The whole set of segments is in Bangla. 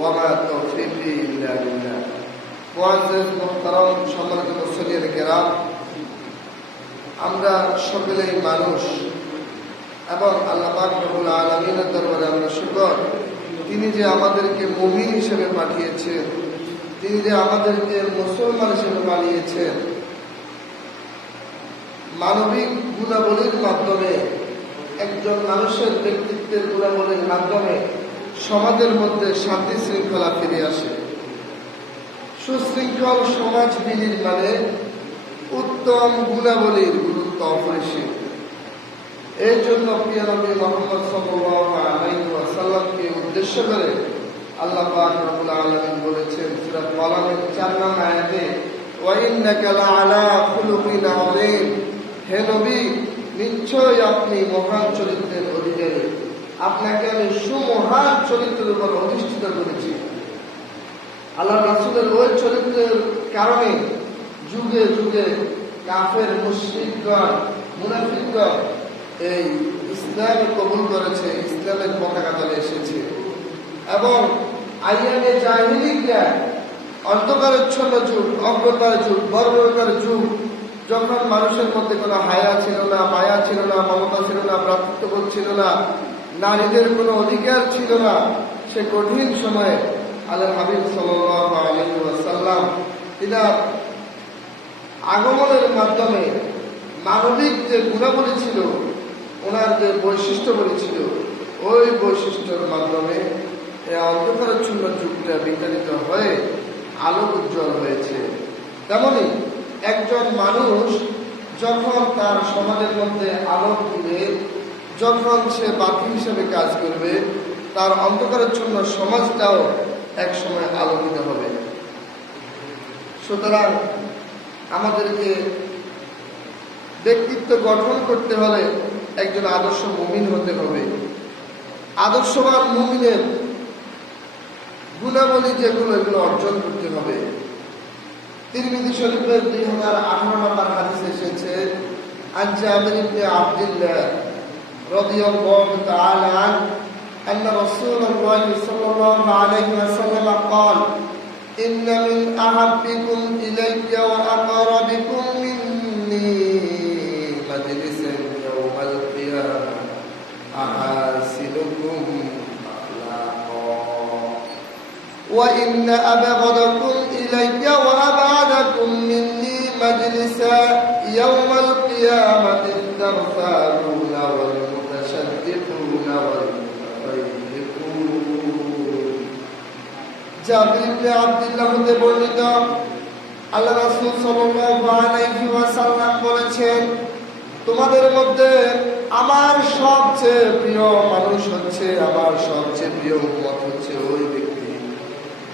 ওয়ামা তৌফিকি ইল্লা বিল্লাহ মুআজ্জাজ মুহতারাম সম্মানিত মুসলিয়ান কেরাম, আমরা সকলেই মানুষ এবং আল্লাহ পাক রব্বুল আলামিনের দরবারে আমরা শুকর তিনি যে আমাদেরকে মুমিন হিসেবে পাঠিয়েছেন, তিনি যে আমাদেরকে মুসলমান হিসেবে বানিয়েছেন, মানবিক গুণাবলীর মাধ্যমে, একজন মানুষের ব্যক্তিত্বের গুণাবলীর মাধ্যমে সমাজের মধ্যে শান্তি শৃঙ্খলা ফিরে আসে। সুশৃঙ্খল সমাজ বিলির মানে উত্তম গুণাবলীর গুরুত্ব অপরিসীম। এই জন্য প্রিয় নবী মোহাম্মদ সাল্লামকে উদ্দেশ্য করে আল্লাহ পাক রব্বুল বলেছেন, সূরা কলামের চার নং আয়াতে হে নবী নিশ্চয় আপনি মহান চরিত্রের অধিকারী। আপনাকে আমি সুমহান চরিত্রের উপর অধিষ্ঠিত করেছি। আল্লাহ রাসূলের ওই চরিত্রের কারণে যুগে যুগে কাফের, মুশরিকগণ, মুনাফিকগণ এই ইসলাম কবুল করেছে, ইসলামের পতাকা তলে এসেছে। এবং আইয়ানে জাহিলিকা অন্ধকারচ্ছন্ন যুগ, অজ্ঞতার যুগ, বর্বরতার যুগ, যখন মানুষের মধ্যে কোনো হায়া ছিল না, মায়া ছিল না, মমতা ছিল না, ভ্রাতৃত্ববোধ ছিল না নারীদের কোনো অধিকার ছিল না। সে কঠিন সময়ে আল্লাহ হাবিব সাল্লাম তিনার আগমনের মাধ্যমে মানবিক যে গুণাবলী ছিল, ওনার যে বৈশিষ্ট্যগুলি ছিল, ওই বৈশিষ্ট্যের মাধ্যমে অন্ধকারচ্ছন্ন যুগটা বিতাড়িত হয়ে আলো উজ্জ্বল হয়েছে। তেমনি একজন মানুষ যখন তার সমাজের মধ্যে আলো দিবে যখন সে বাকি হিসাবে কাজ করবে, তার অন্ধকারের জন্য সমাজটাও এক সময় আলোকিত হবে। সুতরাং আমাদেরকে ব্যক্তিত্ব গঠন করতে হলে একজন আদর্শ মুমিন হতে হবে। আদর্শবান মুমিনের গুণাবলী যেগুলো, এগুলো অর্জন করতে হবে। তিরমিদি শরীফের দুই হাজার আঠারো নম্বর হাদিস এসেছে আজ আমির আব্দুল্লাহ رضي الله تعالى عنه أن رسول الله صلى الله عليه وسلم قال إن من أحبكم إلي وأقربكم مني مجلسا يوم القيامة أحاسنكم أخلاقا. وإن أبغضكم إلي وأبعدكم مني مجلسا يوم القيامة الثرثارون জাবির আব্দুল্লাহ হতে বর্ণিত। আল্লাহ রাসূল সাল্লাল্লাহু আলাইহি ওয়াসাল্লাম বলেছেন, তোমাদের মধ্যে আমার সবচেয়ে প্রিয় মানুষ হচ্ছে, আমার সবচেয়ে প্রিয় উম্মত হচ্ছে ওই ব্যক্তি।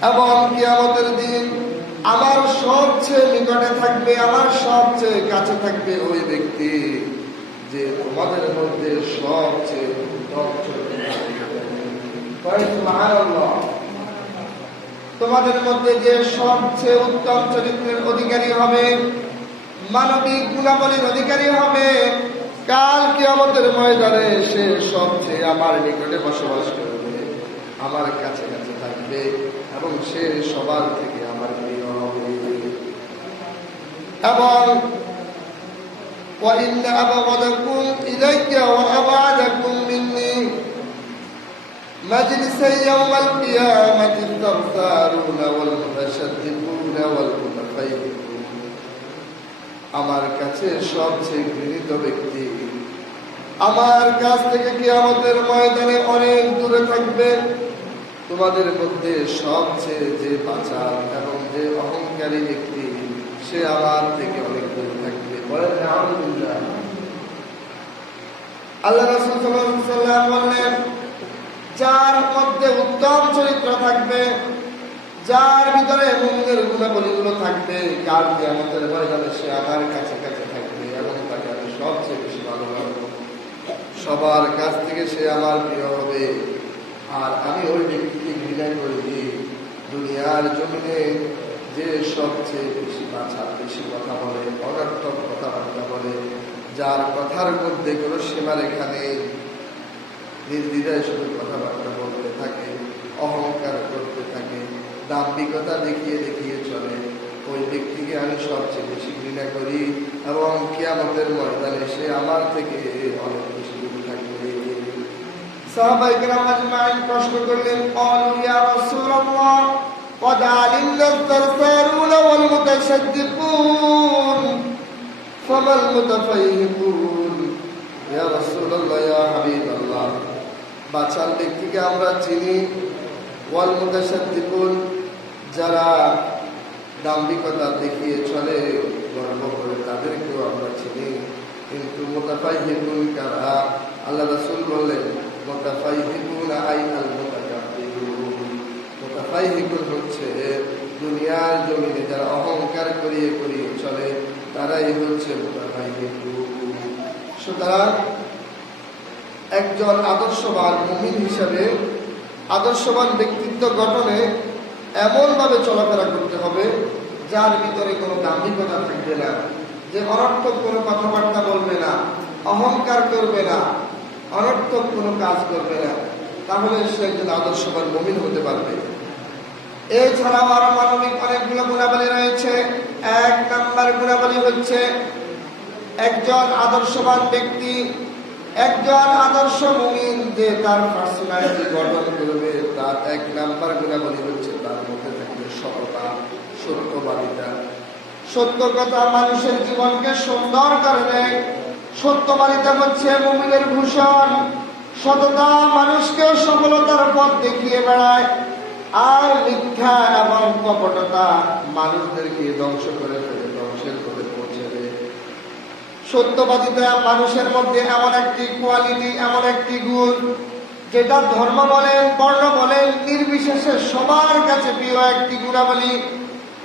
এবং কিয়ামতের দিন আমার সবচেয়ে নিকটে থাকবে, আমার সবচেয়ে কাছে থাকবে ওই ব্যক্তি যে তোমাদের মধ্যে সবচেয়ে সুবহানাল্লাহ। তোমাদের মধ্যে যে সবচেয়ে উত্তম চরিত্রের অধিকারী হবে মানবিক গুণাবলীর অধিকারী হবে কাল কি আমাদের ময়দানে সে সবচেয়ে আমার নিকটে বসবাস করবে আমার কাছে কাছে থাকবে এবং সে সবার থেকে আমার প্রিয় হবে এবং وإن أبغضكم إلي وأبعدكم مني مجلس يوم القيامة الثرثارون والمتشدقون والمتفيقون আমার কাছে সবচেয়ে ঘৃণিত ব্যক্তি আমার কাছ থেকে কি আমাদের ময়দানে অনেক দূরে থাকবে তোমাদের মধ্যে সবচেয়ে যে বাঁচা এবং যে অহংকারী ব্যক্তি সে আমার থেকে অনেক দূরে থাকবে বলেন আলহামদুলিল্লাহ আল্লাহ রাসূল সাল্লাল্লাহু আলাইহি ওয়াসাল্লাম বললেন যার মধ্যে উত্তম চরিত্র থাকবে, যার ভিতরে মুমিনের গুণাবলীগুলো থাকবে, কাল কিয়ামতের ময়দানে সে আমার কাছে কাছে থাকবে এবং তাকে আমি সবচেয়ে বেশি ভালোবাসবো। সবার কাছ থেকে সে আমার প্রিয় হবে। আর আমি ওই ব্যক্তিকে ঘৃণা করে দিই দুনিয়ার জমিনে যে সবচেয়ে বেশি বাঁচা বেশি কথা বলে, অনর্থক কথাবার্তা বলে, যার কথার মধ্যে কোনো সীমারেখা নেই নির্দ্বিধায় শুধু কথাবার্তা বলতে থাকে অহংকার করতে থাকে দাম্ভিকতা দেখিয়ে দেখিয়ে চলে ওই ব্যক্তিকে আমি সবচেয়ে বেশি ঘৃণা করি এবং কিয়ামতের ময়দানে সে আমার থেকে অনেক বেশি দূরে থাকবে সাহাবাই کرام আজমাইন প্রশ্ন করলেন قالوا يا رسول الله قد علمنا الثرثارون والمتشدقون فما المتفيهقون يا رسول الله يا حبيب الله বাঁচার ব্যক্তিকে আমরা চিনি। ওয়াল মুতাসাদ্দিকুন যারা দাম্ভিকতা দেখিয়ে চলে, গর্ব করে তাদেরকেও আমরা চিনি। কিন্তু মোতাফাই মোতাফাইহিকুন কারা? আল্লাহ রাসূল বললেন, মোতাফাইহিকুন আই আল মুতাকাব্বিরুন। মোতাফাইহিকুন হচ্ছে দুনিয়ার জমিনে যারা অহংকার করিয়ে করিয়ে চলে, তারাই হচ্ছে মোতাফাইহিকুন। সুতরাং একজন আদর্শবান মুমিন হিসাবে আদর্শবান ব্যক্তিত্ব গঠনে এমনভাবে চলাফেরা করতে হবে, যার ভিতরে কোনো দাম্ভিকতা থাকবে না, যে অনর্থক কোনো কথাবার্তা বলবে না, অহংকার করবে না, অনর্থক কোনো কাজ করবে না, তাহলে সে একজন আদর্শবান মুমিন হতে পারবে। এছাড়াও আরও মানবিক অনেকগুলো গুণাবলী রয়েছে। এক নাম্বার গুণাবলী হচ্ছে একজন আদর্শবান ব্যক্তি একজন আদর্শ মুমিন যে তার পার্সোনালিটি গঠন করবে, তার এক নাম্বার গুণাবলী হচ্ছে তার মধ্যে থাকবে সততা, সত্যবাদিতা। সত্য কথা মানুষের জীবনকে সুন্দর করে দেয়। সত্যবাদিতা হচ্ছে মুমিনের ভূষণ। সততা মানুষকে সফলতার পথ দেখিয়ে বেড়ায়। আর মিথ্যা এবং কপটতা মানুষদেরকে ধ্বংস করে ফেলে ধ্বংসের পথে পৌঁছে দেয় সত্যবাদিতা মানুষের মধ্যে এমন একটি কোয়ালিটি, এমন একটি গুণ যেটা ধর্ম বলেন, বর্ণ বলেন, নির্বিশেষে সবার কাছে প্রিয় একটি গুণাবলী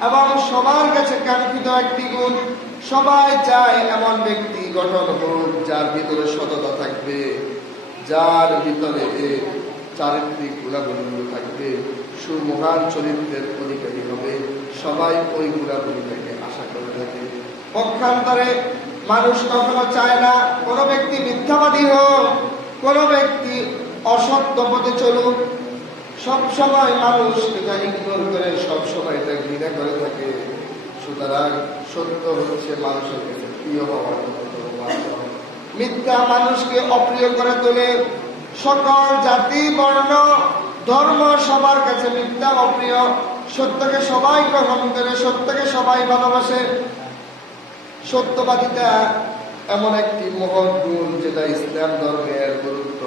এবং সবার কাছে কাঙ্ক্ষিত একটি গুণ, সবাই চায় এমন ব্যক্তি গঠন হোক যার ভিতরে সততা থাকবে, যার ভিতরে চারিত্রিক গুণাবলীগুলো থাকবে, সুমহান চরিত্রের অধিকারী হবে, সবাই ওই গুণাবলীটাকে আশা করে থাকে। পক্ষান্তরে মানুষ কখনো চায় না কোনো ব্যক্তি মিথ্যাবাদী হোক, কোনো ব্যক্তি অসত্য পথে চলুক। সবসময় মানুষ এটা ইগনোর করে, সব সময় এটা ঘৃণা করে থাকে। সুতরাং সত্য হচ্ছে মানুষের প্রিয় হওয়ার মিথ্যা মানুষকে অপ্রিয় করে তোলে। সকল জাতি, বর্ণ, ধর্ম সবার কাছে মিথ্যা, অপ্রিয়। সত্যকে সবাই গ্রহণ করে, সত্যকে সবাই ভালোবাসে। সত্যবাদিতা এমন একটি মহৎ গুণ যেটা ইসলাম ধর্মের গুরুত্ব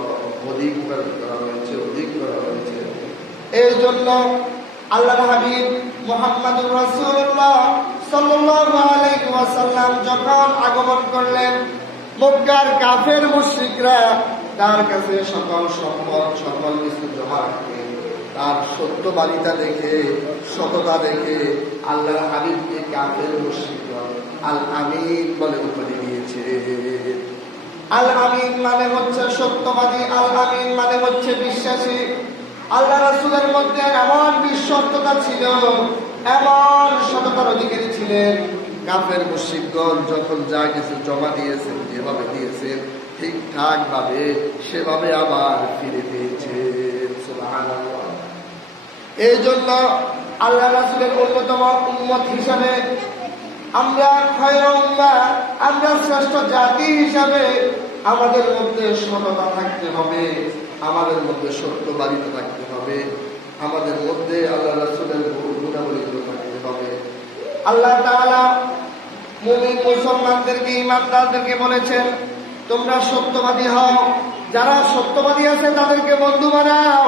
অধিক করা হয়েছে, অধিক করা হয়েছে। এই জন্য আল্লাহ হাবিব সাল্লাল্লাহু আলাইহি ওয়াসাল্লাম যখন আগমন করলেন, মক্কার কাফের মুশরিকরা তার কাছে সকল সম্পদ, সকল কিছু জমা রাখে। তার সত্যবাদিতা দেখে, সততা দেখে আল্লাহ হাবিবকে কাফের মুশরিক আল আমিন বলে উপাধি দিয়েছে। আল আমিন মানে হচ্ছে সত্যবাদী আল আমিন মানে হচ্ছে বিশ্বাসী। আল্লাহ রাসুলের মধ্যে এমন বিশ্বস্ততা ছিল, এমন সততার অধিকারী ছিলেন, কাফের, মুশরিকগণ যখন যা কিছু জমা দিয়েছেন, যেভাবে দিয়েছেন ঠিকঠাক ভাবে সেভাবে আবার ফিরে পেয়েছে। এই জন্য আল্লাহ রাসুলের অন্যতম উম্মত হিসাবে আমরা খয়রা আমরা শ্রেষ্ঠ জাতি হিসাবে আমাদের মধ্যে সততা থাকতে হবে, আমাদের মধ্যে সত্য বাড়িতে থাকতে হবে, আমাদের মধ্যে আল্লাহ রাসুলের গুণাবলীগুলো থাকতে হবে। আল্লাহ তাআলা মুমিন মুসলমানদেরকে ইমানদারদেরকে বলেছেন, তোমরা সত্যবাদী হও, যারা সত্যবাদী আছে তাদেরকে বন্ধু বানাও,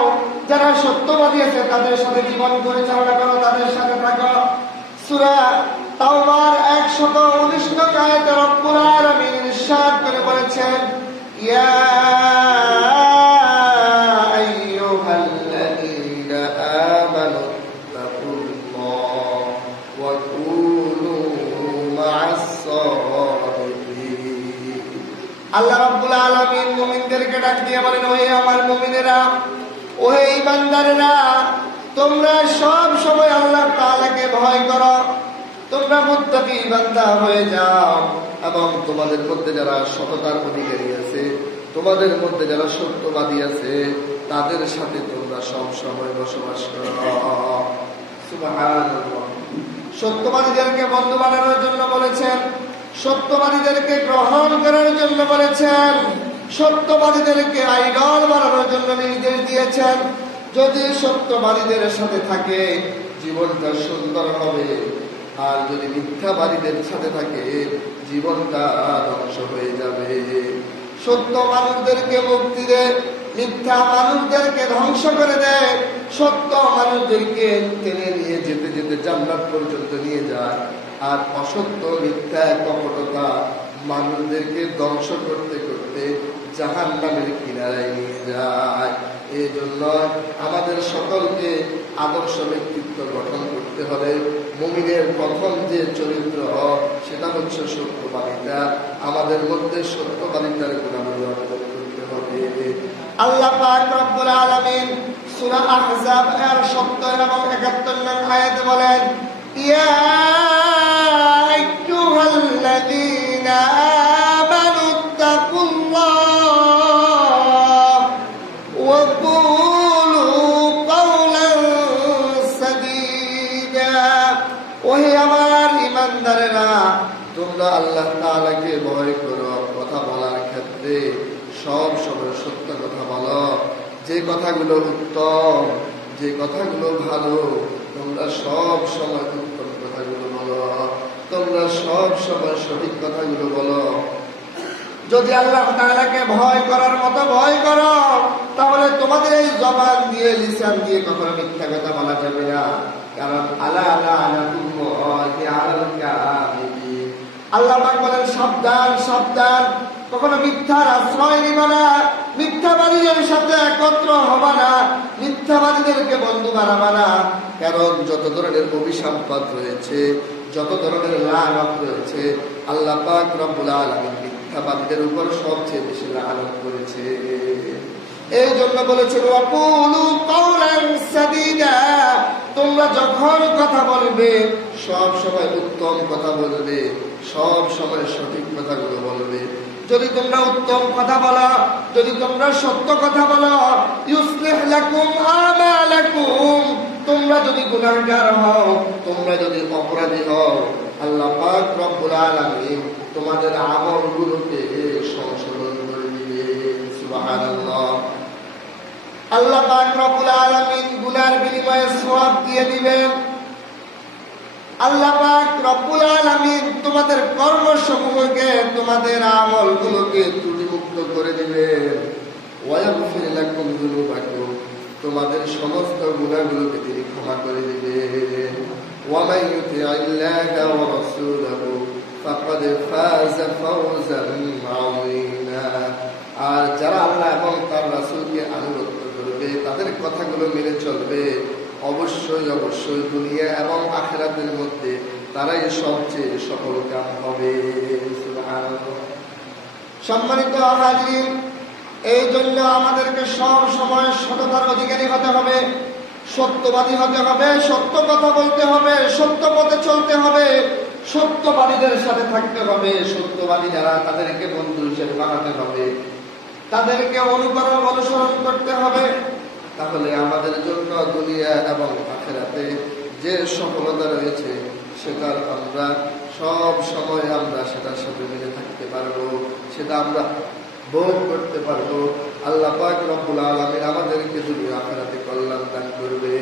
যারা সত্যবাদী আছে তাদের সাথে জীবন পরিচালনা করো, তাদের সাথে থাকো। সূরা তাওবার 119 নম্বর আয়াতে রব্বুল আলামিন ইরশাদ করে বলেছেন ইয়া আইয়ুহাল্লাযীনা আমানু তাকুল্লাহ ওয়া কুনু মা'আস-সাদিকিন আল্লাহ রাব্বুল আলামিন মুমিনদেরকে ডাক দিয়ে বলেন, ওহে আমার মুমিনেরা, ওহে ইমানদারেরা, তোমরা সব সময় আল্লাহ তাআলাকে ভয় করো। তোমরা মুত্তাকি বান্দা হয়ে যাও। এবং তোমাদের মধ্যে যারা সততার অধিকারী আছে, তোমাদের মধ্যে যারা সত্যবাদী আছে, তাদের সাথে তোমরা সব সময় বসবাস করো। সত্যবাদীদেরকে বন্ধু বানানোর জন্য বলেছেন, সত্যবাদীদেরকে গ্রহণ করার জন্য বলেছেন, সত্যবাদীদেরকে আইডল বানানোর জন্য নির্দেশ দিয়েছেন। যদি সত্যবাদীদের সাথে থাকে, জীবনটা সুন্দর হবে। আর যদি মিথ্যাবাদীদের সাথে থাকে, জীবনটা ধ্বংস হয়ে যাবে। সত্য মানুষদেরকে মুক্তি দেয় মিথ্যা মানুষদেরকে ধ্বংস করে দেয় সত্য মানুষদেরকে টেনে নিয়ে যেতে যেতে জান্নাত পর্যন্ত নিয়ে যায়। আর অসত্য মিথ্যা কপটতা মানুষদেরকে ধ্বংস করতে করতে জাহান নামের কিনারায় নিয়ে যায়। এই জন্য আমাদের সকলকে আদর্শ ব্যক্তিত্ব গঠন করতে হবে। মুমিনের প্রথম যে চরিত্র, সেটা হচ্ছে সত্যবাদিতা। আমাদের মধ্যে সত্যবাদিতার গুণাবলী অর্জন করতে হবে। আল্লাহ পাক রব্বুল আহজাব এর 70 এবং 71 নং আয়াতে বলেন, ইয়া আইয়ুহাল্লাযীনা আল্লাহ তাআলাকে ভয় করো, কথা বলার ক্ষেত্রে সব সময় সত্য কথা বলো। যে কথাগুলো উত্তম, যে কথাগুলো ভালো, তোমরা সব সময় উত্তম কথাগুলো বলো। তোমরা সব সময় সঠিক কথাগুলো বলো। যদি আল্লাহ তাআলাকে ভয় করার মতো ভয় করো, তাহলে তোমাদের এই জবান দিয়ে, লিসান দিয়ে কখনো মিথ্যা কথা বলা যাবে না। কারণ আলা আলা আলা আলাল কাযিবিন আল্লাহ বলেন, সাবধান সাবধান। কখনো মিথ্যার আশ্রয় নিব না। মিথ্যাবাদীদের সাথে একত্র হবা না। মিথ্যাবাদীদেরকে বন্ধু বানাবা না। কারণ যত ধরনের অভিসম্পাদ রয়েছে, যত ধরনের লানত রয়েছে, আল্লাহ পাক রব্বুল আলামিন মিথ্যাবাদীদের উপর সবচেয়ে বেশি লানত করেছে। এই জন্য বলেছিল অকুলু কওলান সাদীদা। যখন কথা বলবে, সব সময় উত্তম কথা বলবে, সব সময় সঠিক কথাগুলো বলবে। যদি তোমরা উত্তম কথা বলো, যদি তোমরা সত্য কথা বলো, ইউসলিহ লাকুম আমালাকুম। তোমরা যদি গুনাহগার হও, তোমরা যদি অপরাধী হও, আল্লাহ পাক রব্বুল আলামিন তোমাদের আমলগুলোকে সংশোধন করে দিবে সুবহানাল্লাহ। আল্লাহ পাক রব্বুল আলামিন গুনার বিনিময়ে সওয়াব দিয়ে দিবেন। আল্লাহ পাক রব্বুল আলামিন তোমাদের কর্মসমূহকে, তোমাদের আমলগুলোকে ত্রুটিমুক্ত করে দিবেন। ওয়ায়াগফির লাকুম যুনুবাকুম, তোমাদের সমস্ত গুনাহগুলোকে তিনি ক্ষমা করে দিবেন। ওয়ামান ইউতি'আল্লাহা ওয়া রাসূলাহু, ফাকাদ ফাযা ফাওজান আযীমা আর যারা আল্লাহ এবং তার রাসূলকে আনুগত্য করবে তাদের কথাগুলো মেনে চলবে। অবশ্যই অবশ্যই দুনিয়া এবং আখেরাতের মধ্যে তারাই সবচেয়ে সফল কাম হবে। সম্মানিত এই জন্য আমাদেরকে সব সময় সততার অধিকারী হতে হবে, সত্যবাদী হতে হবে, সত্য কথা বলতে হবে, সত্য পথে চলতে হবে, সত্যবাদীদের সাথে থাকতে হবে, সত্যবাদী যারা, তাদেরকে বন্ধু হিসেবে বানাতে হবে, তাদেরকে অনুকরণ, অনুসরণ করতে হবে। তাহলে আমাদের জন্য দুনিয়া এবং আখেরাতে যে সফলতা রয়েছে, সেটার আমরা সব সময় আমরা সেটার সাথে মিলে থাকতে পারব, সেটা আমরা বোধ করতে পারব। আল্লাহ পাক রব্বুল আলমিন আমাদেরকে দুনিয়া আখেরাতে কল্যাণ দান করবে।